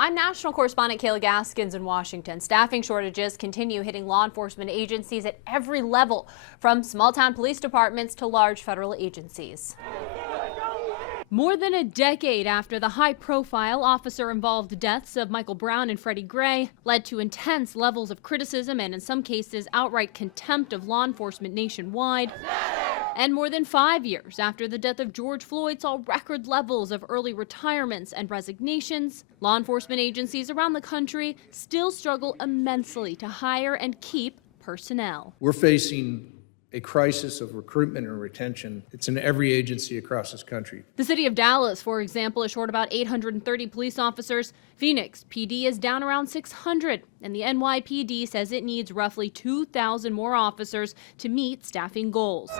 I'm national correspondent Kayla Gaskins in Washington. Staffing shortages continue hitting law enforcement agencies at every level, from small-town police departments to large federal agencies. More than a decade after the high-profile officer-involved deaths of Michael Brown and Freddie Gray led to intense levels of criticism and, in some cases, outright contempt of law enforcement nationwide, and more than 5 years after the death of George Floyd saw record levels of early retirements and resignations, law enforcement agencies around the country still struggle immensely to hire and keep personnel. We're facing a crisis of recruitment and retention. It's in every agency across this country. The city of Dallas, for example, is short about 830 police officers. Phoenix PD is down around 600, and the NYPD says it needs roughly 2,000 more officers to meet staffing goals.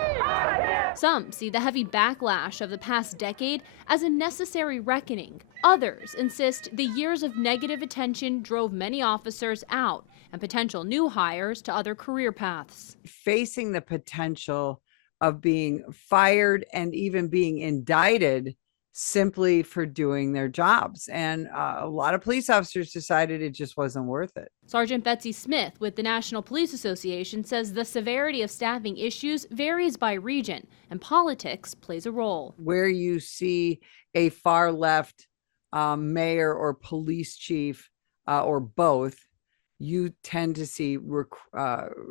Some see the heavy backlash of the past decade as a necessary reckoning. Others insist the years of negative attention drove many officers out and potential new hires to other career paths. Facing the potential of being fired and even being indicted simply for doing their jobs. And a lot of police officers decided it just wasn't worth it. Sergeant Betsy Smith with the National Police Association says the severity of staffing issues varies by region, and politics plays a role. Where you see a far left mayor or police chief or both, you tend to see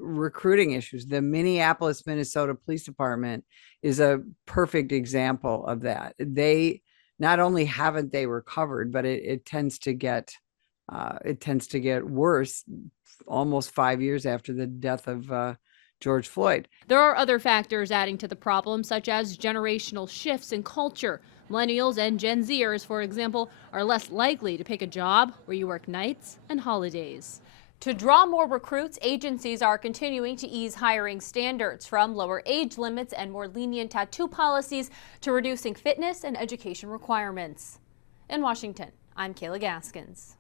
recruiting issues. The Minneapolis, Minnesota Police Department is a perfect example of that. They not only haven't they recovered, but it tends to get worse almost 5 years after the death of George Floyd. There are other factors adding to the problem, such as generational shifts in culture. Millennials and Gen Zers, for example, are less likely to pick a job where you work nights and holidays. To draw more recruits, agencies are continuing to ease hiring standards, from lower age limits and more lenient tattoo policies to reducing fitness and education requirements. In Washington, I'm Kayla Gaskins.